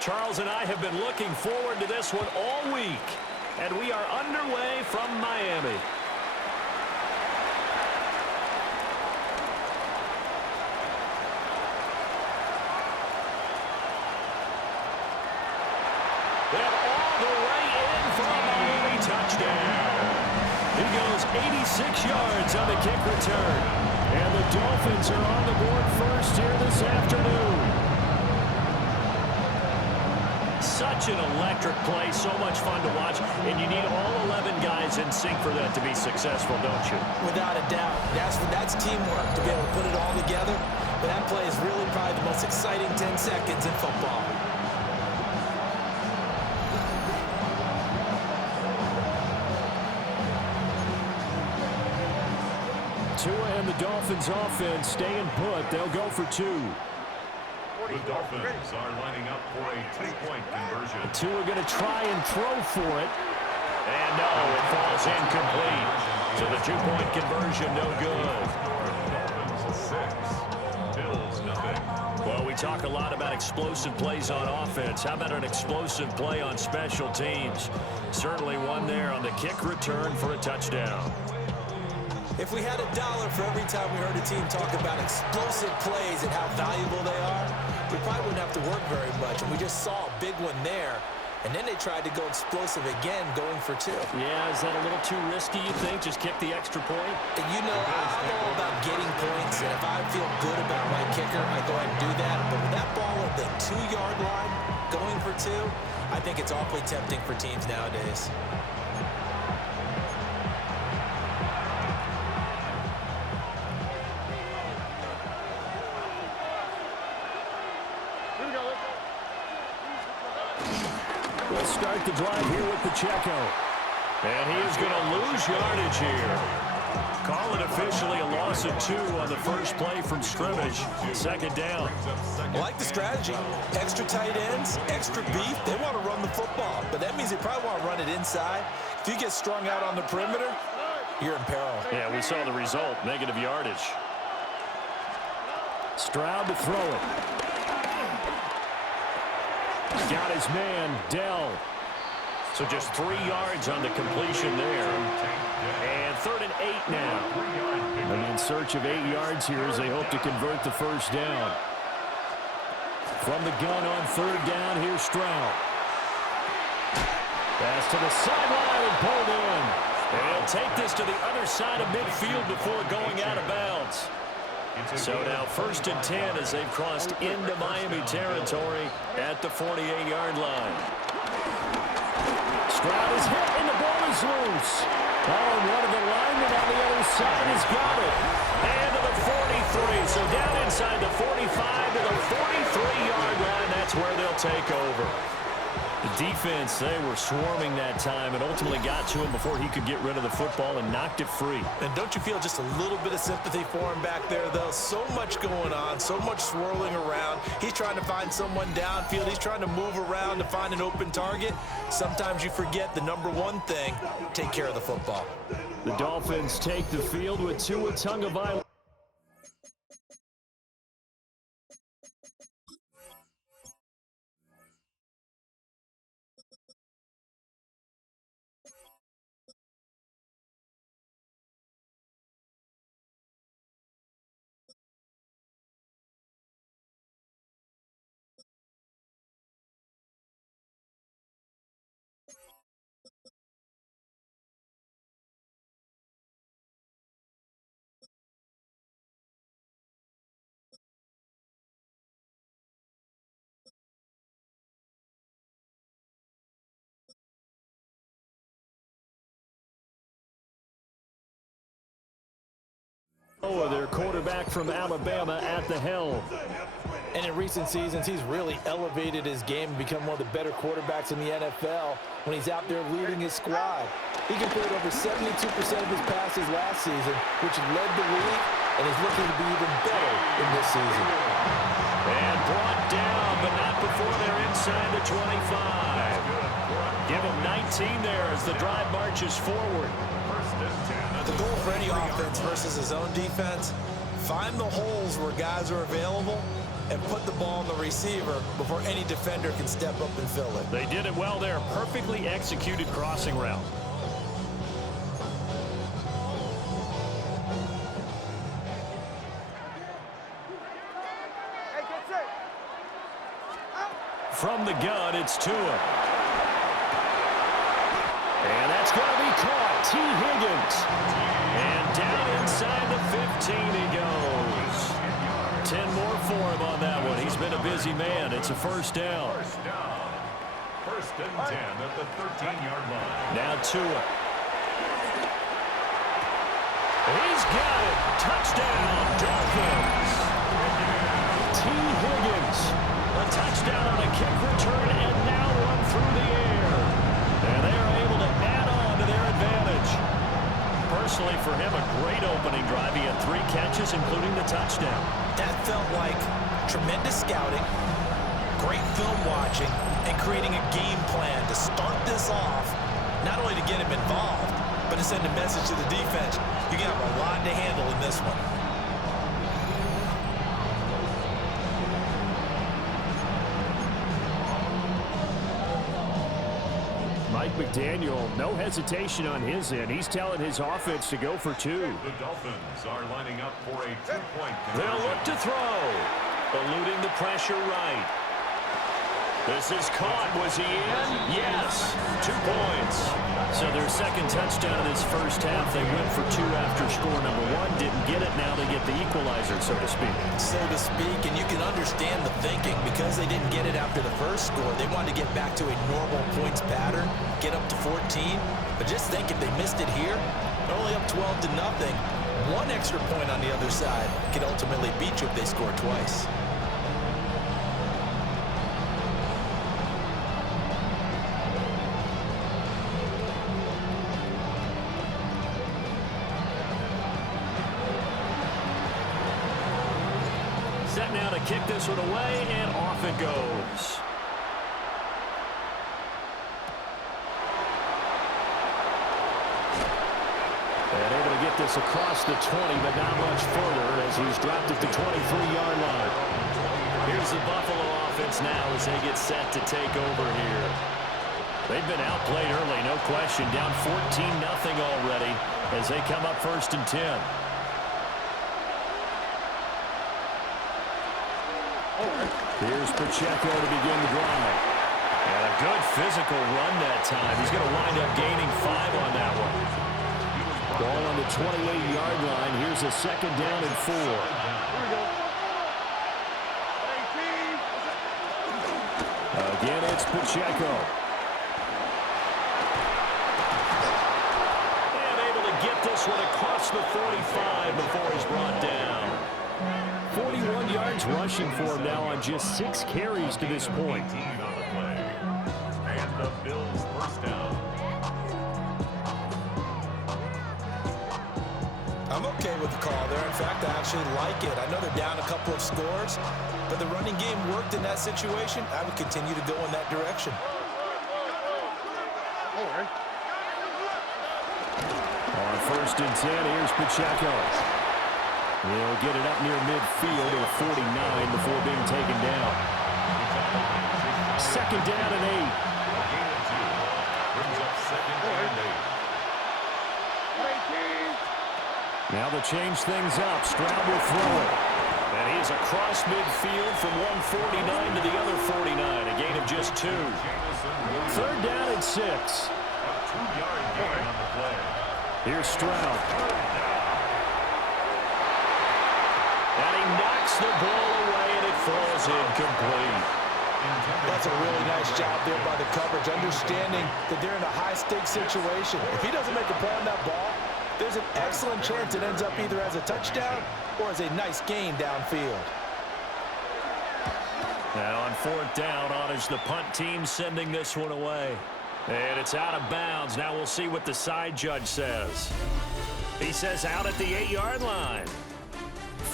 Charles and I have been looking forward to this one all week, and we are underway from Miami. And all the way in for a Miami touchdown. He goes 86 yards on the kick return. And the Dolphins are on the board first here this afternoon. Such an electric play, so much fun to watch, and you need all 11 guys in sync for that to be successful, don't you? Without a doubt. That's teamwork to be able to put it all together. But that play is really probably the most exciting 10 seconds in football. Tua and the Dolphins offense staying put. They'll go for two. The Dolphins are lining up for a two-point conversion. Tua going to try and throw for it. And no, it falls incomplete. So the two-point conversion, no good. Dolphins 6, Bills nothing. Well, we talk a lot about explosive plays on offense. How about an explosive play on special teams? Certainly one there on the kick return for a touchdown. If we had $1 for every time we heard a team talk about explosive plays and how valuable they are, we probably wouldn't have to work very much. And we just saw a big one there. And then they tried to go explosive again, going for two. Yeah, is that a little too risky, you think? Just kick the extra point? And you know, I'm all about getting points. And if I feel good about my kicker, I go ahead and do that. But with that ball at the 2-yard line, going for two, I think it's awfully tempting for teams nowadays. We'll start the drive here with Pacheco. And he is going to lose yardage here. Call it officially a loss of 2 on the first play from scrimmage. Second down. I like the strategy. Extra tight ends, extra beef. They want to run the football, but that means they probably want to run it inside. If you get strung out on the perimeter, you're in peril. Yeah, we saw the result. Negative yardage. Stroud to throw it. Got his man, Dell. So just 3 yards on the completion there. And 3rd and 8 now. And in search of 8 yards here as they hope to convert the first down. From the gun on 3rd down, here's Stroud. Pass to the sideline and pulled in. And he'll take this to the other side of midfield before going out of bounds. So now 1st and 10 as they've crossed into Miami territory at the 48-yard line. Stroud is hit and the ball is loose. Oh, and one of the linemen on the other side has got it. And to the 43. So down inside the 45 to the 43-yard line. That's where they'll take over. The defense, they were swarming that time and ultimately got to him before he could get rid of the football and knocked it free. And don't you feel just a little bit of sympathy for him back there, though? So much going on, so much swirling around. He's trying to find someone downfield. He's trying to move around to find an open target. Sometimes you forget the number one thing, take care of the football. The Dolphins take the field with Tua Tagovailoa. Their quarterback from Alabama at the helm. And in recent seasons, he's really elevated his game and become one of the better quarterbacks in the NFL when he's out there leading his squad. He completed over 72% of his passes last season, which led the league, and he's looking to be even better in this season. And brought down, but not before they're inside the 25. Give him 19 there as the drive marches forward. First and 10. The goal for any offense versus his own defense, find the holes where guys are available and put the ball on the receiver before any defender can step up and fill it. They did it well there. Perfectly executed crossing route. From the gun, it's Tua. And that's going to be caught. T. Higgins. And down inside the 15 he goes. 10 more for him on that one. He's been a busy man. It's a first down. First and 10 at the 13-yard line. Now Tua. He's got it. Touchdown, Dolphins. T. Higgins. A touchdown on a kick return and now run through the air. And they are able to add on to their advantage. Personally, for him, a great opening drive. He had 3 catches, including the touchdown. That felt like tremendous scouting, great film watching, and creating a game plan to start this off, not only to get him involved, but to send a message to the defense. You got a lot to handle in this one. Mike McDaniel, no hesitation on his end. He's telling his offense to go for 2. The Dolphins are lining up for a 2-point conversion. They'll look to throw. Eluding the pressure right. This is caught. Was he in? Yes. 2 points. So their second touchdown in this first half. They went for 2 after score number 1. Didn't get it. Now they get the equalizer, so to speak. So to speak, and you can understand the thinking. Because they didn't get it after the first score, they wanted to get back to a normal points pattern, get up to 14. But just think, if they missed it here, they're only up 12-0. 1 extra point on the other side could ultimately beat you if they score twice. Set now to kick this one away, and off it goes. And able to get this across the 20, but not much further as he's dropped at the 23-yard line. Here's the Buffalo offense now as they get set to take over here. They've been outplayed early, no question. Down 14-0 already as they come up 1st and 10. Here's Pacheco to begin the drive. And a good physical run that time. He's going to wind up gaining 5 on that one. Ball on the 28-yard line. Here's a 2nd down and 4. Again, it's Pacheco. And able to get this one across the 45 before he's brought down. 41 yards rushing for him now on just 6 carries to this point. On the play. And the Bills first down. I'm okay with the call there. In fact, I actually like it. I know they're down a couple of scores, but the running game worked in that situation. I would continue to go in that direction. On 1st and 10, here's Pacheco. He'll get it up near midfield at 49 before being taken down. 2nd down and 8. Brings up 2nd and 8. Now to change things up, Stroud will throw it. And he is across midfield from 149 to the other 49, a gain of just 2. 3rd down and 6. A 2-yard gain on the play. Here's Stroud. And he knocks the ball away, and it falls incomplete. That's a really nice job there by the coverage, understanding that they're in a high-stakes situation. If he doesn't make a play on that ball, there's an excellent chance it ends up either as a touchdown or as a nice gain downfield. Now on 4th down, honors the punt team sending this one away. And it's out of bounds. Now we'll see what the side judge says. He says out at the 8-yard line.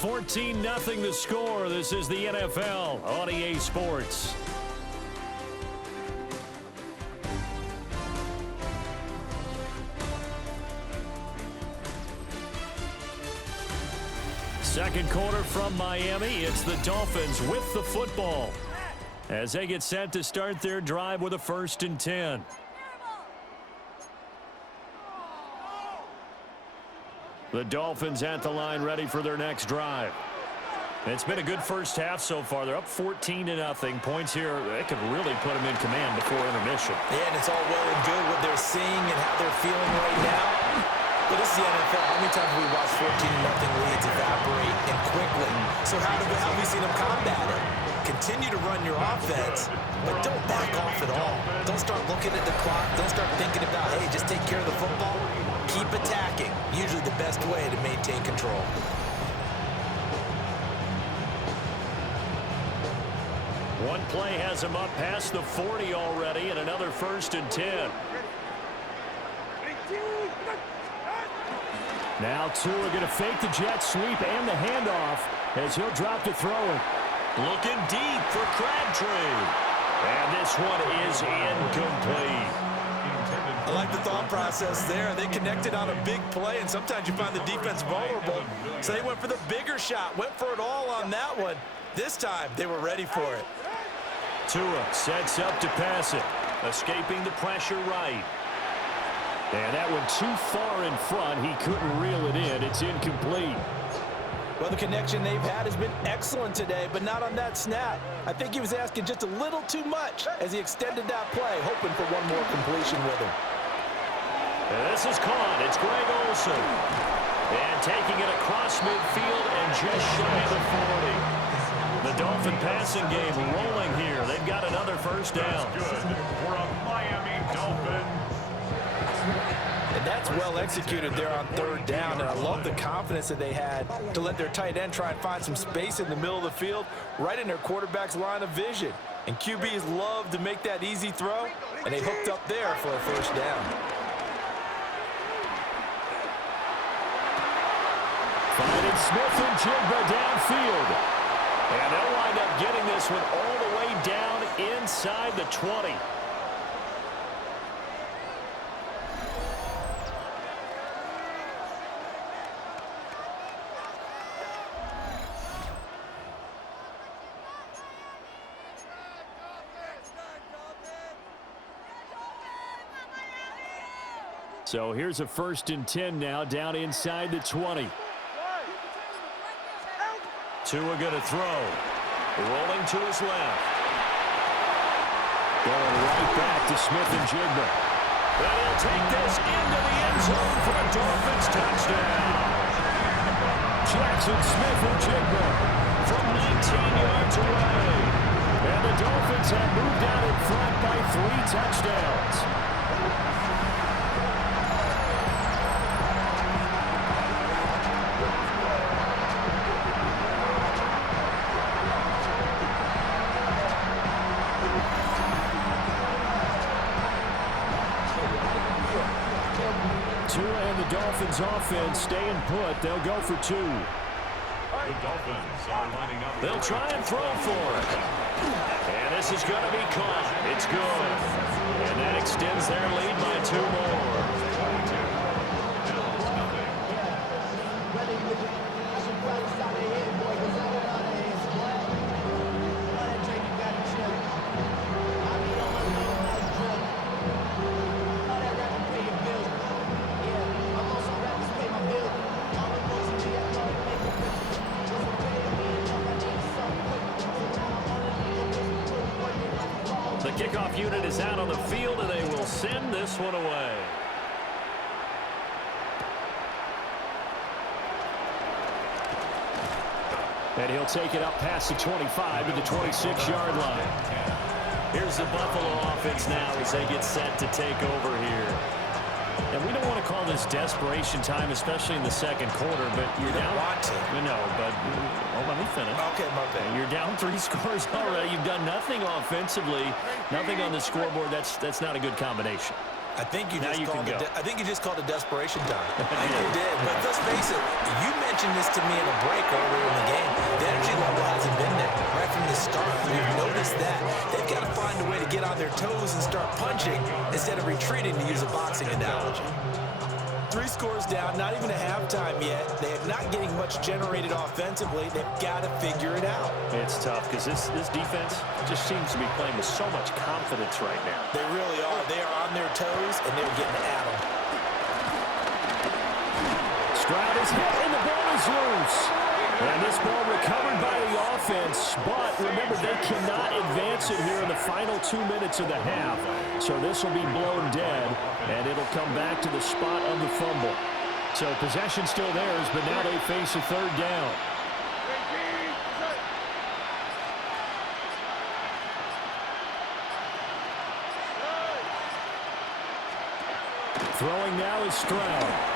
14-0 the score. This is the NFL on EA Sports. Second quarter from Miami. It's the Dolphins with the football as they get set to start their drive with a 1st and 10. The Dolphins at the line ready for their next drive. It's been a good first half so far. They're up 14-0. Points here, they could really put them in command before intermission. Yeah, and it's all well and good what they're seeing and how they're feeling right now. But this is the NFL. How many times have we watched 14-0 leads evaporate and quickly? So how have we seen them combat it? Continue to run your offense, but don't back off at all. Don't start looking at the clock. Don't start thinking about, hey, just take care of the football. Keep attacking. Usually the best way to maintain control. One play has him up past the 40 already, and another 1st and 10. Now Tua going to fake the jet sweep and the handoff as he'll drop to throw it. Looking deep for Crabtree. And this one is incomplete. I like the thought process there. They connected on a big play, and sometimes you find the defense vulnerable. So they went for the bigger shot, went for it all on that one. This time, they were ready for it. Tua sets up to pass it, escaping the pressure right. And that one too far in front. He couldn't reel it in. It's incomplete. Well, the connection they've had has been excellent today, but not on that snap. I think he was asking just a little too much as he extended that play, hoping for one more completion with him. And this is caught. It's Greg Olsen. And taking it across midfield and just shy of the 40. The Dolphin passing game rolling here. They've got another 1st down. That's good for a Miami Dolphin. And that's well executed there on 3rd down. And I love the confidence that they had to let their tight end try and find some space in the middle of the field, right in their quarterback's line of vision. And QBs love to make that easy throw, and they hooked up there for a 1st down. Finding Smith and Jigba downfield. And they'll wind up getting this one all the way down inside the 20. So here's a 1st and 10 now down inside the 20. Tua going to throw. Rolling to his left. Going right back to Smith and Jigba. And he'll take this into the end zone for a Dolphins touchdown. Jackson Smith and Jigba from 19 yards away. And the Dolphins have moved out in front by 3 touchdowns. Dolphins offense staying put. They'll go for 2. The Dolphins are lining up. They'll try and throw for it. And this is going to be caught. It's good. And that extends their lead by 2 more. The kickoff unit is out on the field, and they will send this one away. And he'll take it up past the 25 to the 26-yard line. Here's the Buffalo offense now as they get set to take over here. And we don't want to call this desperation time, especially in the second quarter, but you're down. Want to. No, but let me finish. Okay, my bad. You're down 3 scores already. You've done nothing offensively, nothing on the scoreboard. That's not a good combination. I think you Now just you called can it. go. I think you just called it desperation time. I think you did. But let's face it. You mentioned this to me in a break earlier in the game. The energy level hasn't been there right from the start. We've noticed that they've got to find a way to get on their toes and start punching instead of retreating, to use a boxing analogy. 3 scores down, not even a halftime yet. They're not getting much generated offensively. They've got to figure it out. It's tough because this defense just seems to be playing with so much confidence right now. They really are. They are on their toes, and they're getting at them. Stroud is hit, and the ball is loose. And this ball recovered by the offense, but remember, they cannot advance it here in the final 2 minutes of the half. So this will be blown dead, and it'll come back to the spot of the fumble. So possession still theirs, but now they face a third down. Throwing now is Stroud.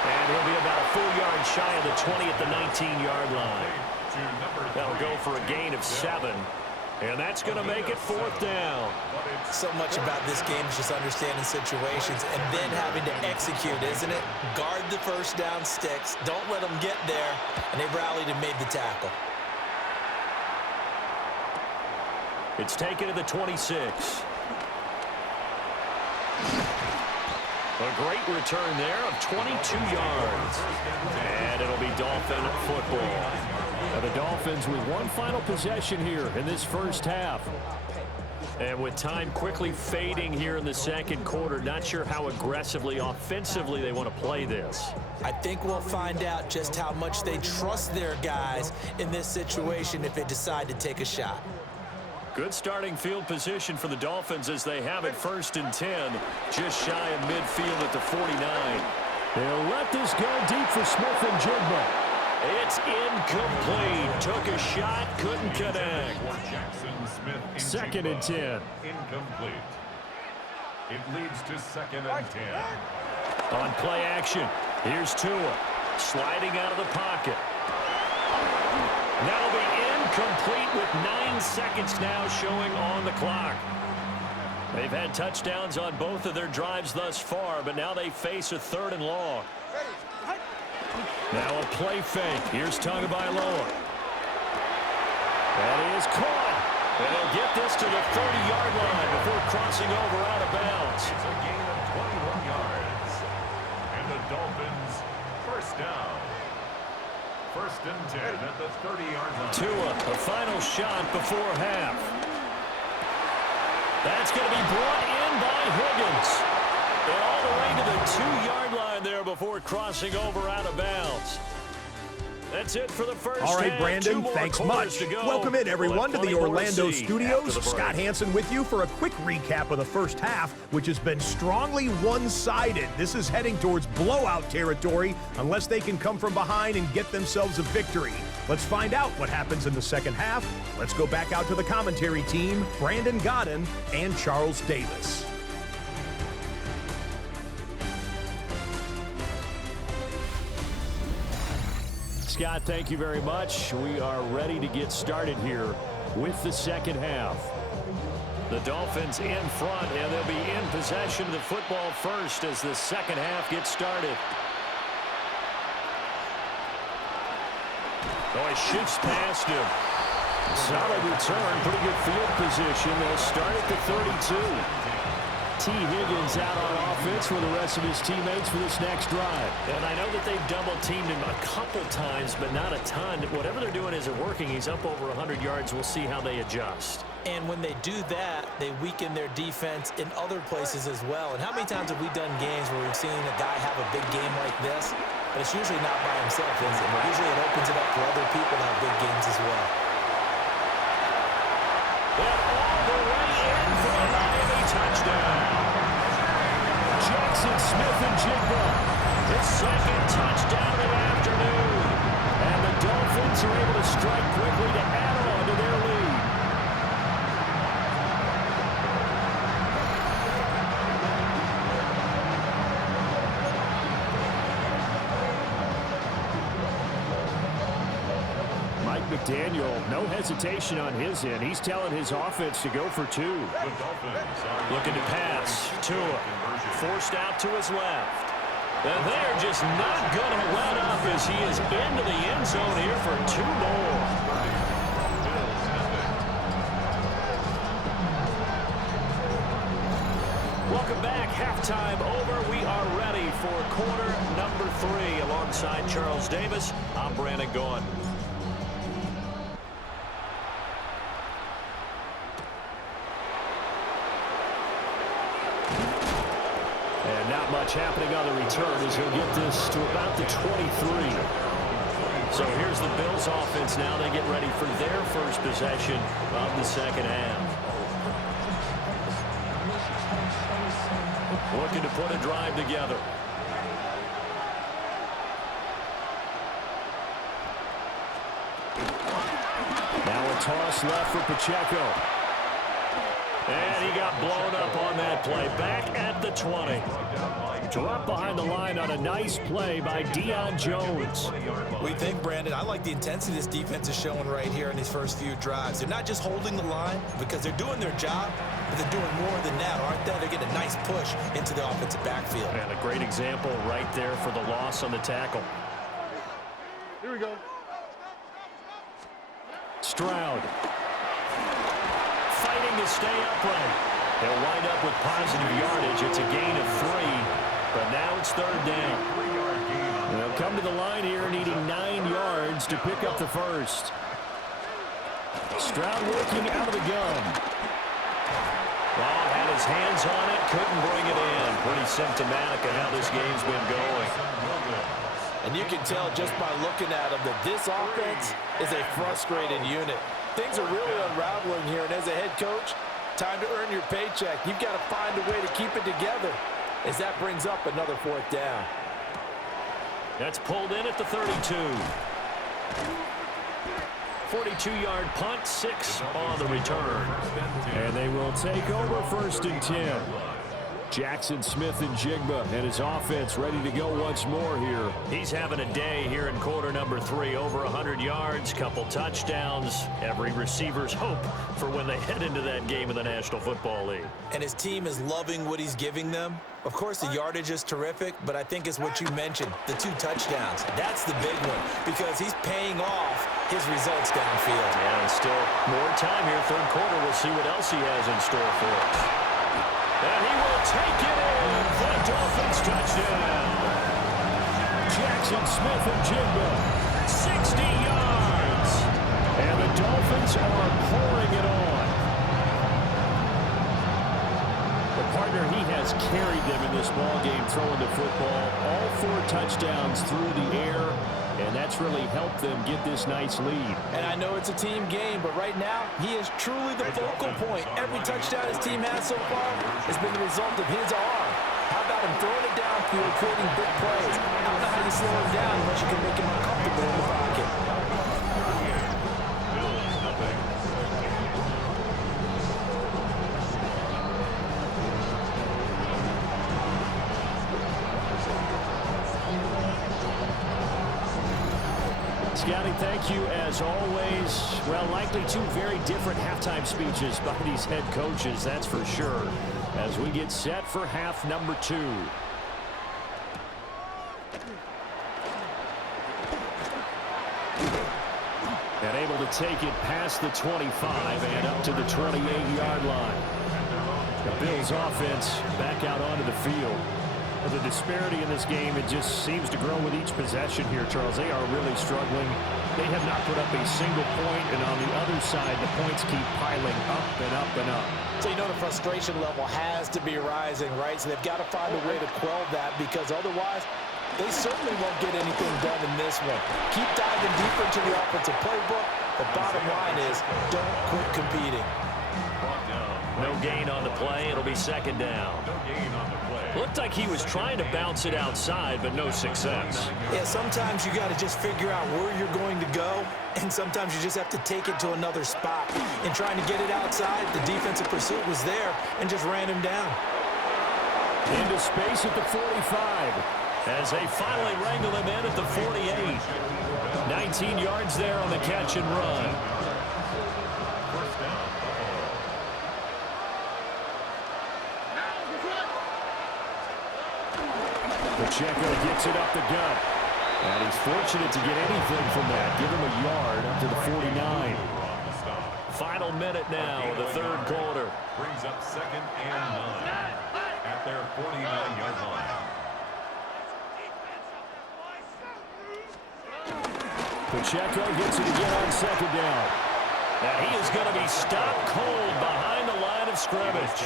And he'll be about a full yard shy of the 20 at the 19-yard line. That'll go for a gain of 7. And that's going to make it 4th down. So much about this game is just understanding situations and then having to execute, isn't it? Guard the first down sticks. Don't let them get there. And they rallied and made the tackle. It's taken to the 26. A great return there of 22 yards. And it'll be Dolphin football. Now the Dolphins with one final possession here in this first half. And with time quickly fading here in the second quarter, not sure how aggressively, offensively they want to play this. I think we'll find out just how much they trust their guys in this situation if they decide to take a shot. Good starting field position for the Dolphins as they have it 1st and 10, just shy of midfield at the 49. They'll let this go deep for Smith and Jigba. It's incomplete. Took a shot, couldn't connect. 2nd and 10. Incomplete. It leads to 2nd and 10. On play action, here's Tua, sliding out of the pocket. That'll be incomplete with 9 seconds now showing on the clock. They've had touchdowns on both of their drives thus far, but now they face a 3rd and long. Now a play fake. Here's Tagovailoa. That is caught. And they'll get this to the 30-yard line before crossing over out of bounds. It's a gain of 21 yards. And the Dolphins, 1st down. 1st and 10 at the 30-yard line. Tua, a final shot before half. That's going to be brought in by Higgins. And all the way to the 2-yard line there before crossing over out of bounds. That's it for the first All right, half. Brandon, thanks much. Welcome in, everyone, to the Orlando studios. Scott Hansen with you for a quick recap of the first half, which has been strongly one-sided. This is heading towards blowout territory unless they can come from behind and get themselves a victory. Let's find out what happens in the second half. Let's go back out to the commentary team, Brandon Godden and Charles Davis. Scott, thank you very much. We are ready to get started here with the second half. The Dolphins in front, and they'll be in possession of the football first as the second half gets started. Oh, he shifts past him. Solid return, pretty good field position. They'll start at the 32. T. Higgins out on offense for the rest of his teammates for this next drive. And I know that they've double-teamed him a couple times, but not a ton. Whatever they're doing isn't working. He's up over 100 yards. We'll see how they adjust. And when they do that, they weaken their defense in other places as well. And how many times have we done games where we've seen a guy have a big game like this? But it's usually not by himself, is it? But usually it opens it up for other people to have big games as well. And all the way in for the Miami touchdown. Jackson Smith-Njigba, his 2nd touchdown of the afternoon. And the Dolphins are able to strike quickly to add on to their lead. Mike McDaniel, no hesitation on his end. He's telling his offense to go for 2. Looking to pass. Tua forced out to his left. And they're just not going to let up as he is into the end zone here for 2 more. Welcome back. halftime over. We are ready for quarter number 3. Alongside Charles Davis, I'm Brandon Gaughan. And not much happening on the return as he'll get this to about the 23. So here's the Bills offense now. They get ready for their first possession of the second half. Looking to put a drive together. Now a toss left for Pacheco. And he got blown up on that play. Back at the 20. Drop behind the line on a nice play by Deion Jones. We think, Brandon, I like the intensity this defense is showing right here in these first few drives. They're not just holding the line because they're doing their job, but they're doing more than that, aren't they? They're getting a nice push into the offensive backfield. And a great example right there for the loss on the tackle. Here we go. Stroud. Fighting to stay upright. They'll wind up with positive yardage. It's a gain of 3, but now it's third down. They'll come to the line here needing 9 yards to pick up the first. Stroud working out of the gun. Well, had his hands on it, couldn't bring it in. Pretty symptomatic of how this game's been going. And you can tell just by looking at them that this offense is a frustrated unit. Things are really unraveling here, and as a head coach, time to earn your paycheck. You've got to find a way to keep it together as that brings up another fourth down. That's pulled in at the 32. 42-yard punt, 6 on the return. And they will take over first and 10. Jackson Smith and Jigba and his offense ready to go once more here. He's having a day here in quarter number 3. Over 100 yards, couple touchdowns. Every receiver's hope for when they head into that game in the National Football League. And his team is loving what he's giving them. Of course, the yardage is terrific, but I think it's what you mentioned, the 2 touchdowns. That's the big one because he's paying off his results downfield. And still more time here, third quarter. We'll see what else he has in store for us. And he will take it in for the Dolphins touchdown. Jackson Smith and Jigba, 60 yards. And the Dolphins are pouring it on. The partner, he has carried them in this ballgame, throwing the football. All 4 touchdowns through the air. And that's really helped them get this nice lead. And I know it's a team game, but right now, he is truly the focal point. Every touchdown his team has so far has been the result of his arm. How about him throwing it downfield, creating big plays? I don't know how you slow him down unless you can make him uncomfortable in the pocket. Scotty, thank you as always. Well, likely 2 very different halftime speeches by these head coaches, that's for sure, as we get set for half number 2. And able to take it past the 25 and up to the 28-yard line. The Bills offense back out onto the field. The disparity in this game, it just seems to grow with each possession here, Charles. They are really struggling. They have not put up a single point, and on the other side, the points keep piling up and up and up. So you know the frustration level has to be rising, right? So they've got to find a way to quell that because otherwise, they certainly won't get anything done in this one. Keep diving deeper into the offensive playbook. The bottom line is don't quit competing. No gain on the play. It'll be second down. No gain on the play. Looked like he was trying to bounce it outside, but no success. Yeah, sometimes you got to just figure out where you're going to go, and sometimes you just have to take it to another spot. In trying to get it outside, the defensive pursuit was there and just ran him down. Into space at the 45 as they finally wrangle him in at the 48. 19 yards there on the catch and run. Pacheco gets it up the gut. And he's fortunate to get anything from that. Give him a yard up to the 49. Final minute now of the third quarter. Brings up second and 9. At at their 49-yard line. Pacheco gets it again on second down. And he is going to be stopped cold behind the line of scrimmage.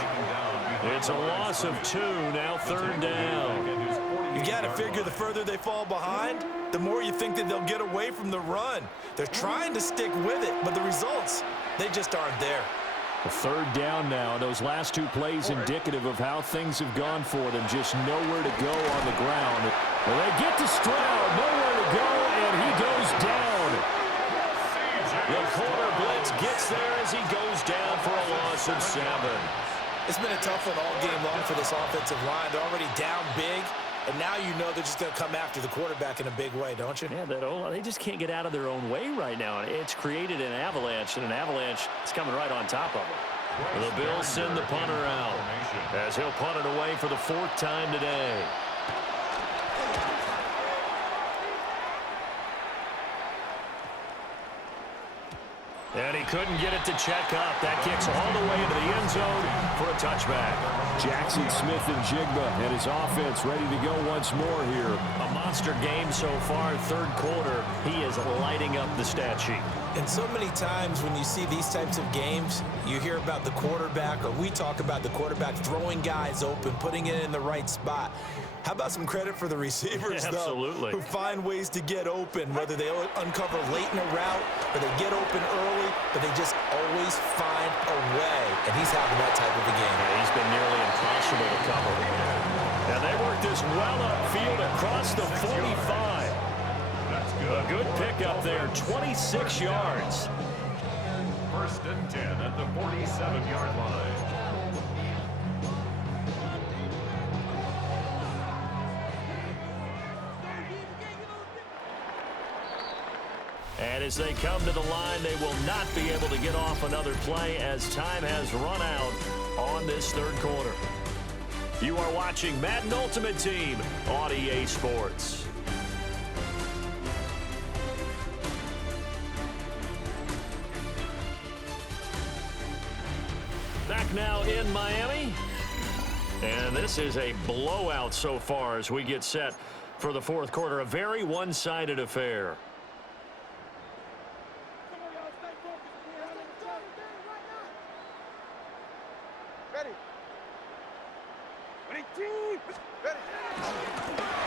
It's a loss of 2, now third down. You got to figure the further they fall behind, the more you think that they'll get away from the run. They're trying to stick with it, but the results, they just aren't there. A third down now. Those last 2 plays indicative of how things have gone for them. Just nowhere to go on the ground. Well, they get to Stroud, nowhere to go, and he goes down. The corner blitz gets there as he goes down for a loss of 7. It's been a tough one all game long for this offensive line. They're already down big, and now you know they're just going to come after the quarterback in a big way, don't you? Yeah, they just can't get out of their own way right now. It's created an avalanche, and an avalanche is coming right on top of them. The Bills send the punter out as he'll punt it away for the 4th time today. And he couldn't get it to check up. That kicks all the way into the end zone for a touchback. Jackson Smith and Jigba and his offense ready to go once more here. A monster game so far, third quarter. He is lighting up the stat sheet. And so many times when you see these types of games, you hear about the quarterback, or we talk about the quarterback throwing guys open, putting it in the right spot. How about some credit for the receivers, Absolutely. though, who find ways to get open, whether they uncover late in a route or they get open early, but they just always find a way. And he's having that type of a game. Yeah, he's been nearly impossible to cover. And they work this well upfield across the 45. That's good. A good pickup there, 26 yards. 1st and 10 at the 47-yard line. And as they come to the line, they will not be able to get off another play as time has run out on this third quarter. You are watching Madden Ultimate Team on EA Sports. Back now in Miami. And this is a blowout so far as we get set for the 4th quarter. A very one-sided affair.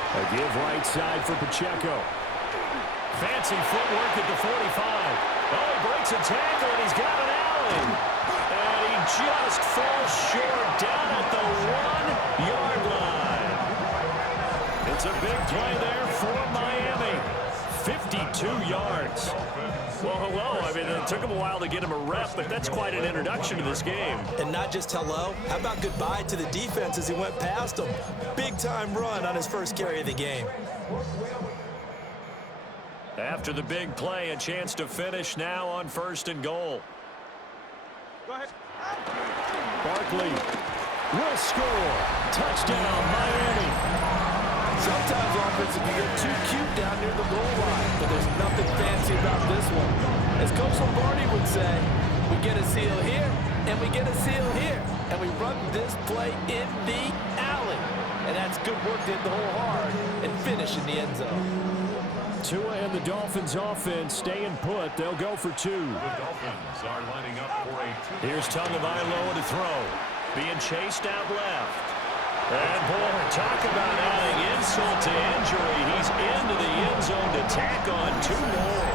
A give right side for Pacheco. Fancy footwork at the 45. Oh, he breaks a tackle, and he's got an Allen. And he just falls short down at the 1-yard line. It's a big play there for Miami. 52 yards. Well, hello. I mean, it took him a while to get him a rep, but that's quite an introduction to this game. And not just hello. How about goodbye to the defense as he went past him? Big-time run on his first carry of the game. After the big play, a chance to finish now on 1st and goal. Go ahead. Barkley will score. Touchdown, Miami. Sometimes offenses can get too cute down near the goal line, but there's nothing fancy about this one. As Coach Lombardi would say, we get a seal here, and we get a seal here, and we run this play in the alley. And that's good work to hit the hole hard and finish in the end zone. Tua and the Dolphins offense staying put. They'll go for 2. The Dolphins are lining up for a 2. Here's Tagovailoa to throw. Being chased out left. And boy, talk about adding insult to injury. He's into the end zone to tack on 2 more.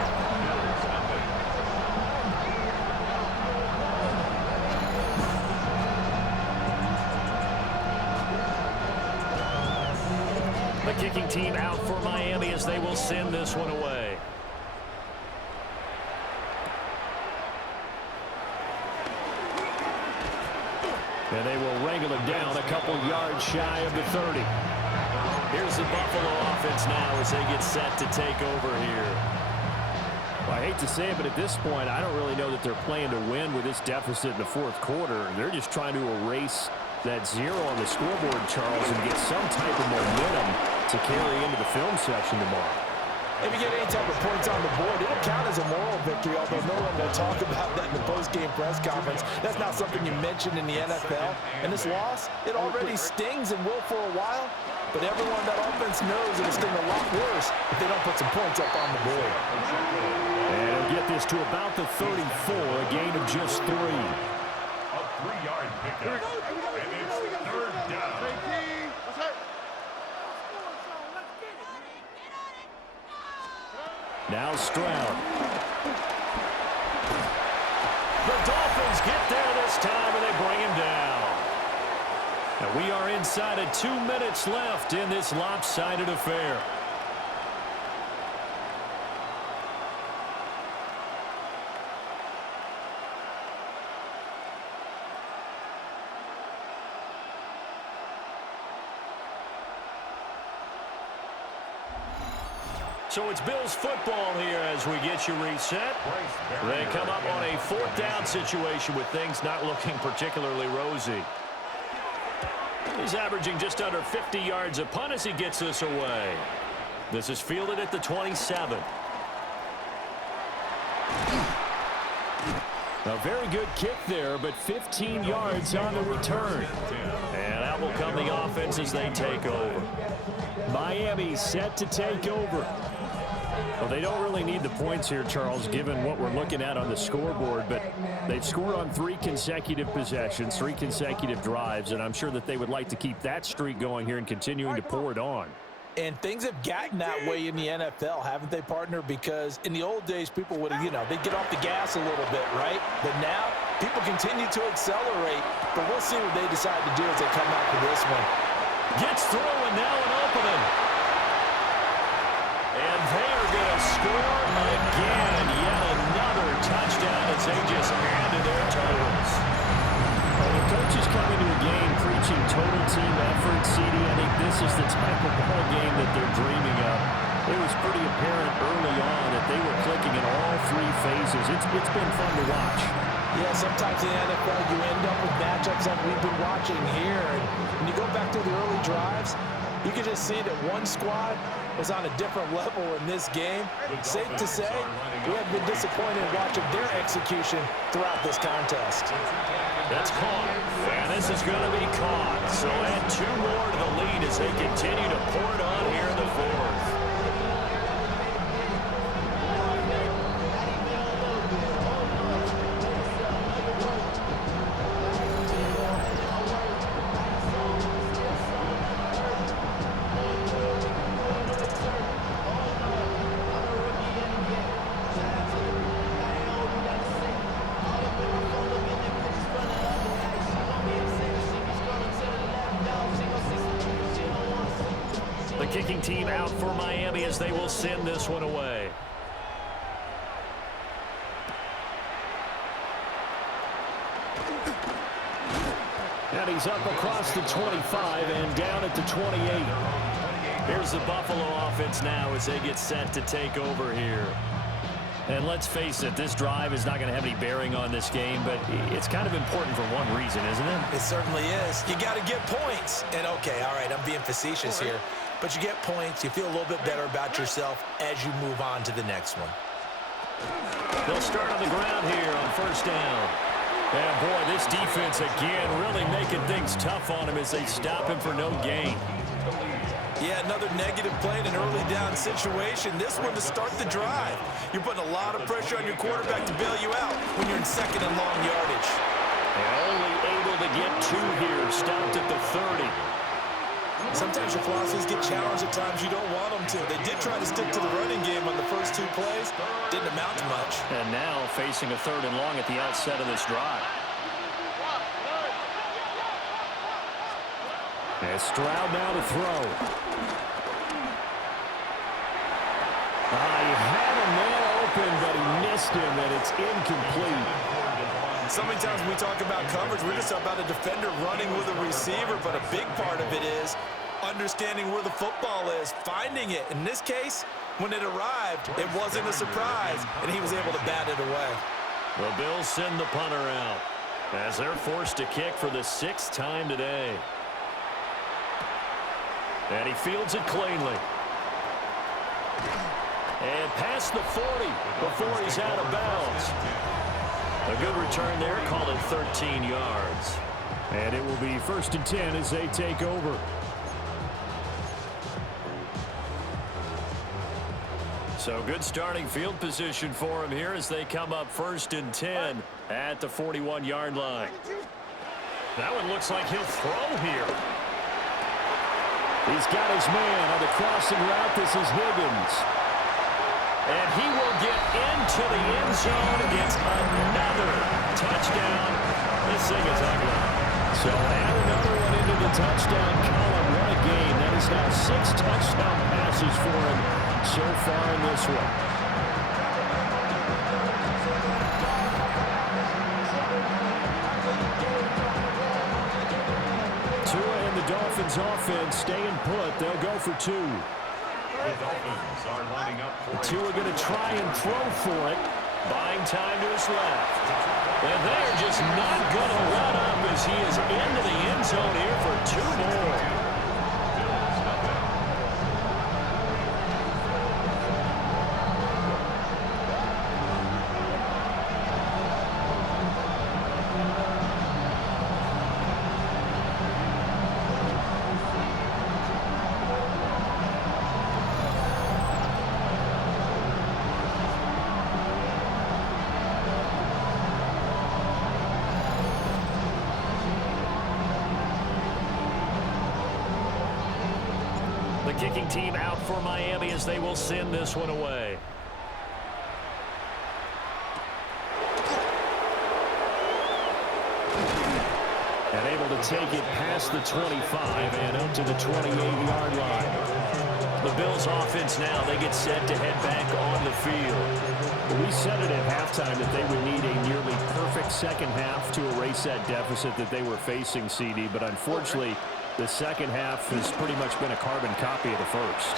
The kicking team out for Miami as they will send this one away. And they will wrangle it down a couple yards shy of the 30. Here's the Buffalo offense now as they get set to take over here. Well, I hate to say it, but at this point, I don't really know that they're playing to win with this deficit in the 4th quarter. They're just trying to erase that 0 on the scoreboard, Charles, and get some type of momentum to carry into the film section tomorrow. If you get any type of points on the board, it'll count as a moral victory, although no one will talk about that in the post-game press conference. That's not something you mentioned in the NFL. And this loss, it already stings and will for a while, but everyone that offense knows it'll sting a lot worse if they don't put some points up on the board. And he'll get this to about the 34, a gain of just 3. A 3-yard pickup. And it's third down. Now Stroud. The Dolphins get there this time, and they bring him down. And we are inside of 2 minutes left in this lopsided affair. So it's Bills football here as we get you reset. They come up on a 4th down situation with things not looking particularly rosy. He's averaging just under 50 yards a punt as he gets this away. This is fielded at the 27. A very good kick there, but 15 yards on the return. And out will come the offense as they take over. Miami set to take over. Well, they don't really need the points here, Charles, given what we're looking at on the scoreboard, but they've scored on 3 consecutive possessions, 3 consecutive drives, and I'm sure that they would like to keep that streak going here and continuing to pour it on. And things have gotten that way in the NFL, haven't they, partner? Because in the old days, people would have, they'd get off the gas a little bit, right? But now, people continue to accelerate, but we'll see what they decide to do as they come out for this one. Gets through, and now an opening. And they are going to score again. Yet another touchdown as they just added their totals. Well, when coaches come into a game preaching total team effort, CD, I think this is the type of ball game that they're dreaming of. It was pretty apparent early on that they were clicking in all 3 phases. It's been fun to watch. Yeah, sometimes in the NFL you end up with matchups like we've been watching here. And when you go back to the early drives, you can just see that one squad was on a different level in this game. Safe to say, we have been disappointed watching their execution throughout this contest. That's caught, and this is going to be caught. So add 2 more to the lead as they continue to pour it on here in the 4th. Kicking team out for Miami as they will send this one away. And he's up across the 25 and down at the 28. Here's the Buffalo offense now as they get set to take over here. And let's face it, this drive is not going to have any bearing on this game, but it's kind of important for one reason, isn't it? It certainly is. You got to get points. And okay, all right, I'm being facetious here. But you get points, you feel a little bit better about yourself as you move on to the next one. They'll start on the ground here on 1st down. And boy, this defense again really making things tough on him as they stop him for no gain. Yeah, another negative play in an early down situation. This one to start the drive. You're putting a lot of pressure on your quarterback to bail you out when you're in 2nd and long yardage. And only able to get 2 here, stopped at the 30. Sometimes your philosophies get challenged at times you don't want them to. They did try to stick to the running game on the first 2 plays. Didn't amount to much. And now facing a 3rd and long at the outset of this drive. And Stroud now to throw. He had a man open, but he missed him, and it's incomplete. So many times when we talk about coverage, we're just about a defender running with a receiver, but a big part of it is understanding where the football is, finding it. In this case, when it arrived, it wasn't a surprise, and he was able to bat it away. The Bills send the punter out as they're forced to kick for the 6th time today. And he fields it cleanly. And past the 40 before he's out of bounds. A good return there. Call it 13 yards. And it will be 1st and 10 as they take over. So good starting field position for him here as they come up 1st and 10 at the 41-yard line. That one looks like he'll throw here. He's got his man on the crossing route. This is Higgins. And he will get into the end zone. It's another touchdown. This thing is ugly. So add another one into the touchdown column. What a game. That is now 6 touchdown passes for him so far in this one. Tua and the Dolphins offense staying put. They'll go for 2. The Dolphins are lining up for Tua going to try and throw for it. Buying time to his left. And they're just not going to let up as he is into the end zone here for 2 more. The kicking team out for Miami as they will send this one away. And able to take it past the 25 and up to the 28-yard line. The Bills offense now, they get set to head back on the field. We said it at halftime that they would need a nearly perfect second half to erase that deficit that they were facing, CD, but unfortunately, the second half has pretty much been a carbon copy of the first.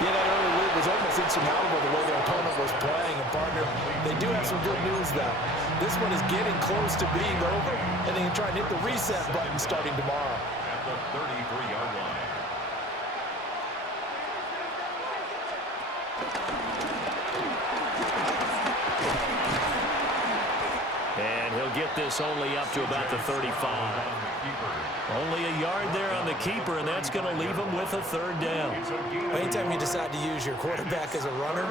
Yeah, that early lead was almost insurmountable the way their opponent was playing. And, partner, they do have some good news, though. This one is getting close to being over, and they can try and hit the reset button starting tomorrow. at the 33-yard line. And he'll get this only up to about the 35. Only a yard there on the keeper, and that's going to leave him with a 3rd down. Anytime you decide to use your quarterback as a runner,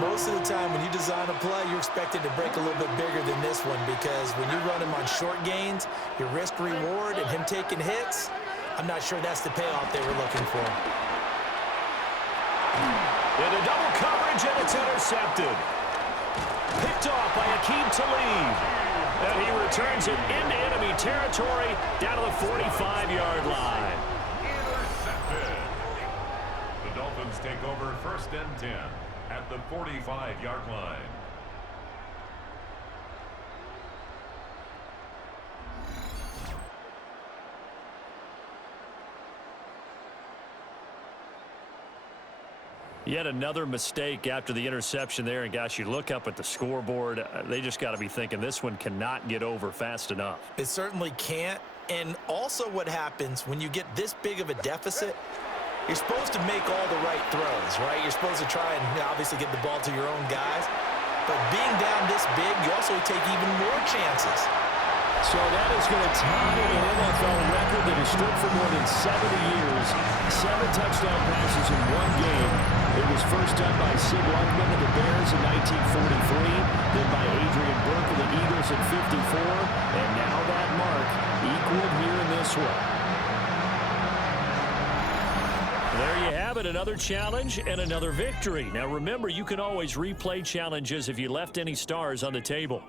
most of the time when you design a play, you're expected to break a little bit bigger than this one, because when you run him on short gains, your risk-reward and him taking hits, I'm not sure that's the payoff they were looking for. Into double coverage, and it's intercepted. Picked off by Akeem Talib. And he returns it into enemy territory down to the 45-yard line. Intercepted. The Dolphins take over 1st and 10 at the 45-yard line. Yet another mistake after the interception there. And, gosh, you look up at the scoreboard. They just got to be thinking this one cannot get over fast enough. It certainly can't. And also what happens when you get this big of a deficit, you're supposed to make all the right throws, right? You're supposed to try and obviously get the ball to your own guys. But being down this big, you also take even more chances. So that is going to tie an NFL record that has stood for more than 70 years. 7 touchdown passes in one game. It was first done by Sid Luckman of the Bears in 1943, then by Adrian Burke of the Eagles in 54, and now that mark equaled here in this one. There you have it, another challenge and another victory. Now remember, you can always replay challenges if you left any stars on the table.